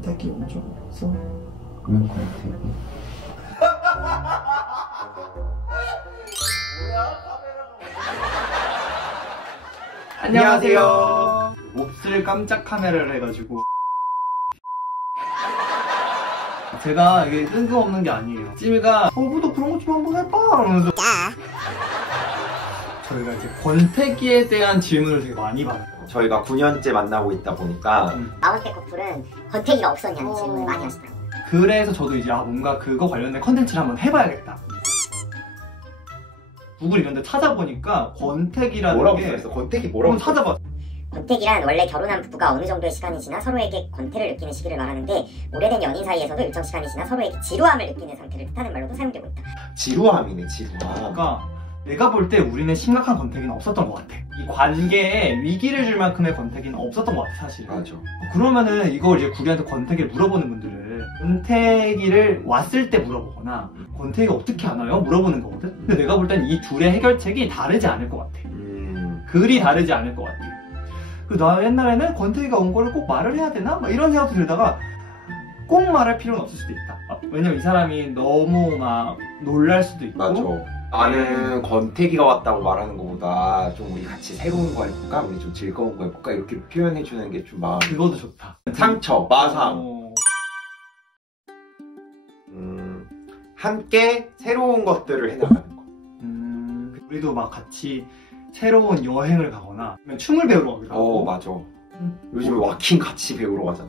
권태기 온 적 없어? 응, 권태기? 안녕하세요. 몹쓸 깜짝 카메라를 해가지고 제가 이게 뜬금없는 게 아니에요. 찜이가 너도 그런 거 좀 한번 해봐 이러면서 저희가 이제 권태기에 대한 질문을 되게 많이 받아요. 저희가 9년째 만나고 있다 보니까 40대 커플은 권태기가 없었냐는 질문을 많이 하시더라고요. 그래서 저도 이제 뭔가 그거 관련된 컨텐츠를 한번 해봐야겠다. 구글 이런 데 찾아보니까 권태기라는 뭐라고 게 써있어? 권태기 뭐라고 한번 찾아봐. 권태기란 원래 결혼한 부부가 어느 정도의 시간이 지나 서로에게 권태를 느끼는 시기를 말하는데, 오래된 연인 사이에서도 일정 시간이 지나 서로에게 지루함을 느끼는 상태를 뜻하는 말로도 사용되고 있다. 지루함이네, 지루함. 그러니까 내가 볼 때 우리는 심각한 권태기는 없었던 것 같아. 이 관계에 위기를 줄 만큼의 권태기는 없었던 것 같아, 사실은. 맞아. 그러면은 이걸 이제 구리한테 권태기를 물어보는 분들은 권태기를 왔을 때 물어보거나 권태기가 어떻게 안 와요? 물어보는 거거든? 근데 내가 볼 땐 이 둘의 해결책이 다르지 않을 것 같아. 글이 다르지 않을 것 같아. 나 옛날에는 권태기가 온 거를 꼭 말을 해야 되나? 막 이런 생각도 들다가 꼭 말할 필요는 없을 수도 있다. 왜냐면 이 사람이 너무 막 놀랄 수도 있고. 맞아. 나는 권태기가 왔다고 말하는 것보다 좀 우리 같이 새로운 거 해볼까? 우리 좀 즐거운 거 해볼까? 이렇게 표현해주는 게 좀 마음. 그것도 좋다. 상처, 마상. 함께 새로운 것들을 해나가는 거. 우리도 막 같이 새로운 여행을 가거나 아니면 춤을 배우러 가기도 하고. 맞아. 요즘에 와킹 같이 배우러 가잖아.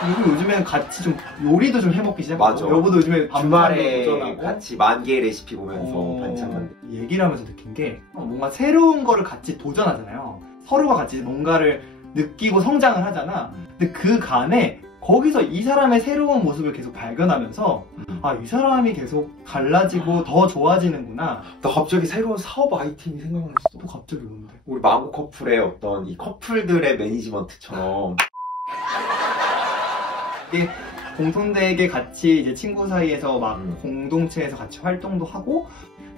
그리고 요즘에는 같이 좀 요리도 좀 해먹기 시작했고. 맞아. 여보도 요즘에 주말에 도전하고. 같이 만 개의 레시피 보면서 반찬 만들고. 얘기를 하면서 느낀 게 뭔가 새로운 거를 같이 도전하잖아요. 서로가 같이 뭔가를 느끼고 성장을 하잖아. 근데 그 간에 거기서 이 사람의 새로운 모습을 계속 발견하면서 이 사람이 계속 달라지고 더 좋아지는구나. 나 갑자기 새로운 사업 아이템이 생각났어. 또 갑자기 뭔데? 우리 망고 커플의 어떤 이 커플들의 매니지먼트처럼 이게 공통되게 같이 이제 친구 사이에서 막 공동체에서 같이 활동도 하고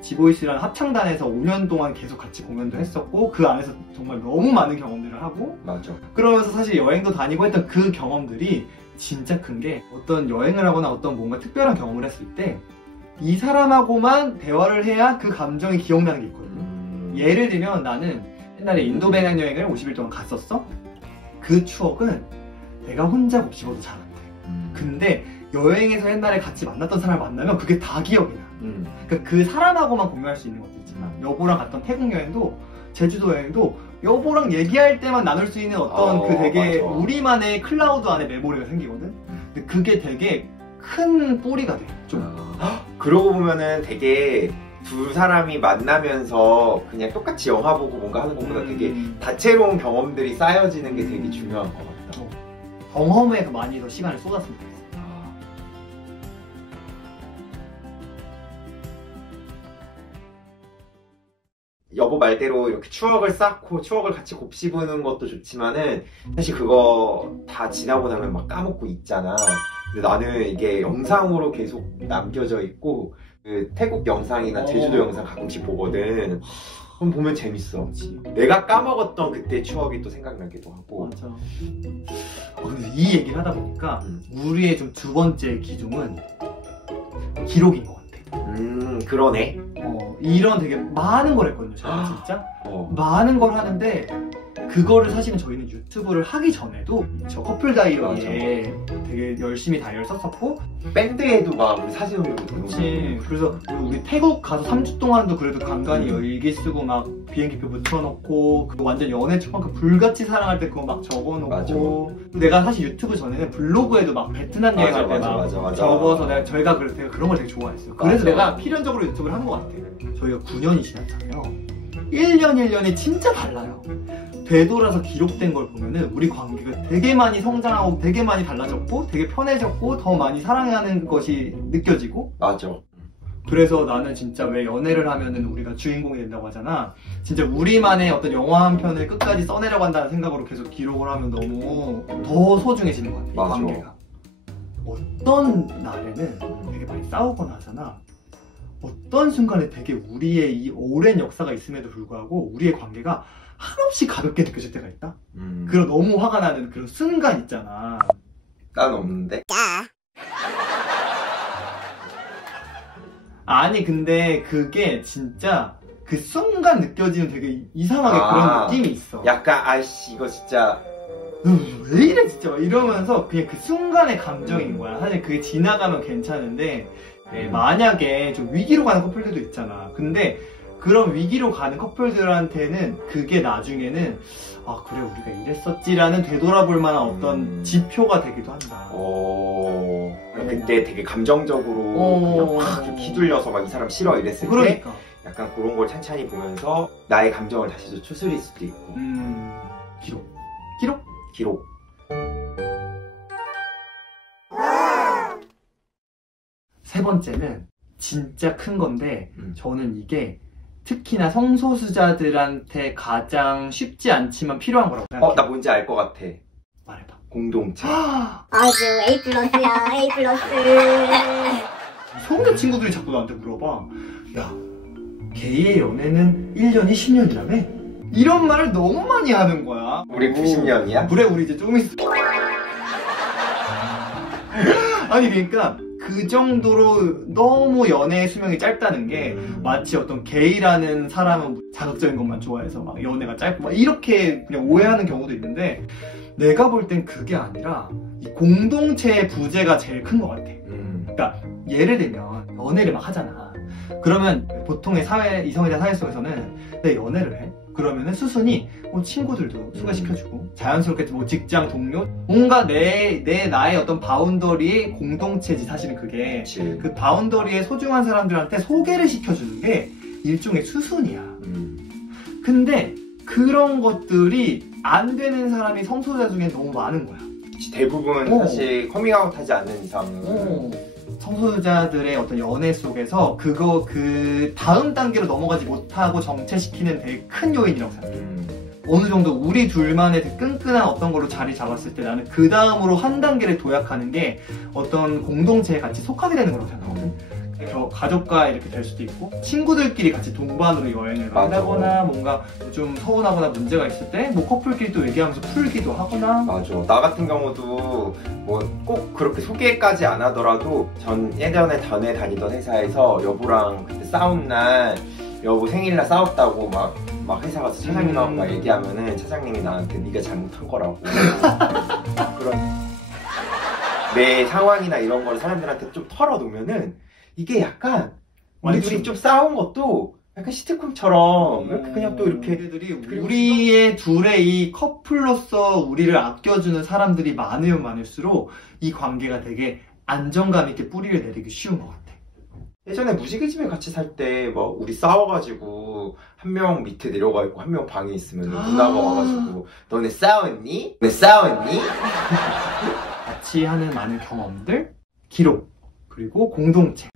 지보이스라는 합창단에서 5년 동안 계속 같이 공연도 했었고 그 안에서 정말 너무 많은 경험들을 하고. 맞아. 그러면서 사실 여행도 다니고 했던 그 경험들이 진짜 큰 게 어떤 여행을 하거나 어떤 뭔가 특별한 경험을 했을 때 이 사람하고만 대화를 해야 그 감정이 기억나는 게 있거든요. 예를 들면 나는 옛날에 인도 배낭여행을 50일 동안 갔었어. 그 추억은 내가 혼자 곱씹어도 잘 안 돼. 근데 여행에서 옛날에 같이 만났던 사람을 만나면 그게 다 기억이 나. 그러니까 그 사람하고만 공유할 수 있는 것도 있지만 여보랑 갔던 태국 여행도 제주도 여행도 여보랑 얘기할 때만 나눌 수 있는 어떤 그 되게 맞아. 우리만의 클라우드 안에 메모리가 생기거든. 근데 그게 되게 큰 뿌리가 돼. 좀. 그러고 보면은 되게 두 사람이 만나면서 그냥 똑같이 영화 보고 뭔가 하는 것보다 되게 다채로운 경험들이 쌓여지는 게 되게 중요한 것 같다. 경험에 많이 더 시간을 쏟았으면 좋겠어. 여보 말대로 이렇게 추억을 쌓고 추억을 같이 곱씹는 것도 좋지만은 사실 그거 다 지나고 나면 막 까먹고 있잖아. 근데 나는 이게 영상으로 계속 남겨져 있고 그 태국 영상이나 제주도 영상 가끔씩 보거든. 그럼 보면 재밌어. 내가 까먹었던 그때 추억이 또 생각나기도 하고. 맞아. 그래서 이 얘기를 하다 보니까 우리의 좀 두 번째 기종은 기록인 것 같아. 그러네. 이런 되게 많은 걸 했거든요, 저희가 진짜. 많은 걸 하는데 그거를 사실은 저희는 유튜브를 하기 전에도 저 커플 다이어리에 되게 열심히 다이어리를 썼었고 밴드에도 막 우리 사진 올리고 그렇지. 그래서 우리 태국 가서 3주 동안도 그래도 간간히 일기 쓰고 막 비행기표 붙여놓고 그 완전 연애 초반 그 불같이 사랑할 때 그거 막 적어놓고. 맞아. 내가 사실 유튜브 전에는 블로그에도 막 베트남 여행 갈 때 막 적어서 제가 그런 걸 되게 좋아했어요. 그래서 내가 필연적으로 유튜브를 한 것 같아요. 저희가 9년이 지났잖아요. 1년 1년이 진짜 달라요. 되돌아서 기록된 걸 보면은 우리 관계가 되게 많이 성장하고 되게 많이 달라졌고 되게 편해졌고 더 많이 사랑하는 것이 느껴지고. 맞아. 그래서 나는 진짜 왜 연애를 하면은 우리가 주인공이 된다고 하잖아. 진짜 우리만의 어떤 영화 한 편을 끝까지 써내려고 한다는 생각으로 계속 기록을 하면 너무 더 소중해지는 것 같아. 맞아. 이 관계가. 어떤 날에는 되게 많이 싸우거나 하잖아. 어떤 순간에 되게 우리의 이 오랜 역사가 있음에도 불구하고 우리의 관계가 한없이 가볍게 느껴질 때가 있다. 그런 너무 화가 나는 그런 순간 있잖아. 난 없는데. 아니 근데 그게 진짜 그 순간 느껴지는 되게 이상하게 그런 느낌이 있어. 약간 아이씨 이거 진짜 왜 이래 진짜 막 이러면서 그냥 그 순간의 감정인 거야. 사실 그게 지나가면 괜찮은데 만약에 좀 위기로 가는 커플들도 있잖아. 근데 그런 위기로 가는 커플들한테는 그게 나중에는 아 그래 우리가 이랬었지라는 되돌아볼 만한 어떤 지표가 되기도 한다. 그때 되게 감정적으로 그냥 막 휘둘려서 막 이 사람 싫어 이랬을 때 약간 그런 걸 찬찬히 보면서 나의 감정을 다시 좀 추스릴 수도 있고. 기록. 세 번째는 진짜 큰 건데 저는 이게 특히나 성소수자들한테 가장 쉽지 않지만 필요한 거라고 생각해요. 나 뭔지 알 것 같아. 말해봐. 공동체. 아주 A++야 A++. 성대 친구들이 자꾸 나한테 물어봐. 야, 게이의 연애는 1년이 10년이라며? 이런 말을 너무 많이 하는 거야. 우리 90년이야? 그래, 우리 이제 좀 있어. 아니, 그러니까 그 정도로 너무 연애의 수명이 짧다는 게 마치 어떤 게이라는 사람은 자극적인 것만 좋아해서 막 연애가 짧고 막 이렇게 그냥 오해하는 경우도 있는데 내가 볼 땐 그게 아니라 이 공동체의 부재가 제일 큰 것 같아. 그러니까 예를 들면 연애를 막 하잖아. 그러면 보통의 사회, 이성애자 사회 속에서는 내 연애를 해? 그러면은 수순이 뭐 친구들도 소개시켜주고 자연스럽게 뭐 직장 동료 뭔가 나의 어떤 바운더리의 공동체지. 사실은 그게 그 바운더리의 소중한 사람들한테 소개를 시켜주는 게 일종의 수순이야. 근데 그런 것들이 안 되는 사람이 성소수자 중에 너무 많은 거야. 대부분 사실 커밍아웃 하지 않는 이상은 성소수자들의 어떤 연애 속에서 그 다음 단계로 넘어가지 못하고 정체시키는 되게 큰 요인이라고 생각해. 어느 정도 우리 둘만의 되게 끈끈한 어떤 걸로 자리 잡았을 때 나는 그 다음으로 한 단계를 도약하는 게 어떤 공동체에 같이 속하게 되는 거라고 생각하거든. 가족과 이렇게 될 수도 있고 친구들끼리 같이 동반으로 여행을 한다거나 뭔가 좀 서운하거나 문제가 있을 때 뭐 커플끼리 또 얘기하면서 풀기도 하거나. 맞아. 나 같은 경우도 뭐 꼭 그렇게 소개까지 안 하더라도 예전에 다니던 회사에서 여보랑 그때 싸운 날 여보 생일날 싸웠다고 막 회사 가서 차장님하고 막 얘기하면은 차장님이 나한테 네가 잘못한 거라고 그런 내 상황이나 이런 걸 사람들한테 좀 털어놓으면은 이게 약간 우리 둘이 좀 싸운 것도 약간 시트콤처럼 이렇게 그냥 또 이렇게 우리의 둘의 이 커플로서 우리를 아껴주는 사람들이 많으면 많을수록 이 관계가 되게 안정감 있게 뿌리를 내리기 쉬운 것 같아. 예전에 무지개집에 같이 살 때 뭐 우리 싸워가지고 한 명 밑에 내려가 있고 한 명 방에 있으면 누나가 와가지고 너네 싸웠니? 왜 싸웠니? 같이 하는 많은 경험들, 기록, 그리고 공동체.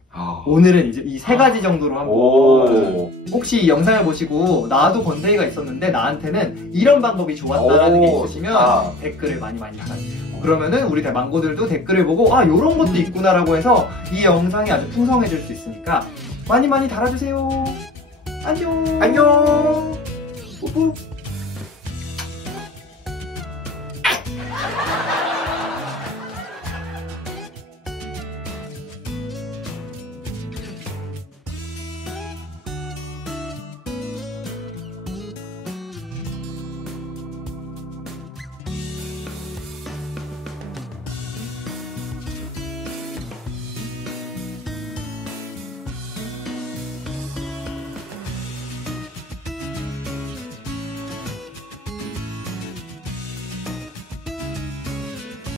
오늘은 이제 이 세 가지 정도로 한번 혹시 이 영상을 보시고 나도 건데기가 있었는데 나한테는 이런 방법이 좋았다라는 게 있으시면 댓글을 많이 달아주세요. 그러면은 우리 망고들도 댓글을 보고 요런 것도 있구나라고 해서 이 영상이 아주 풍성해질 수 있으니까 많이 달아주세요. 안녕. 뽀뽀.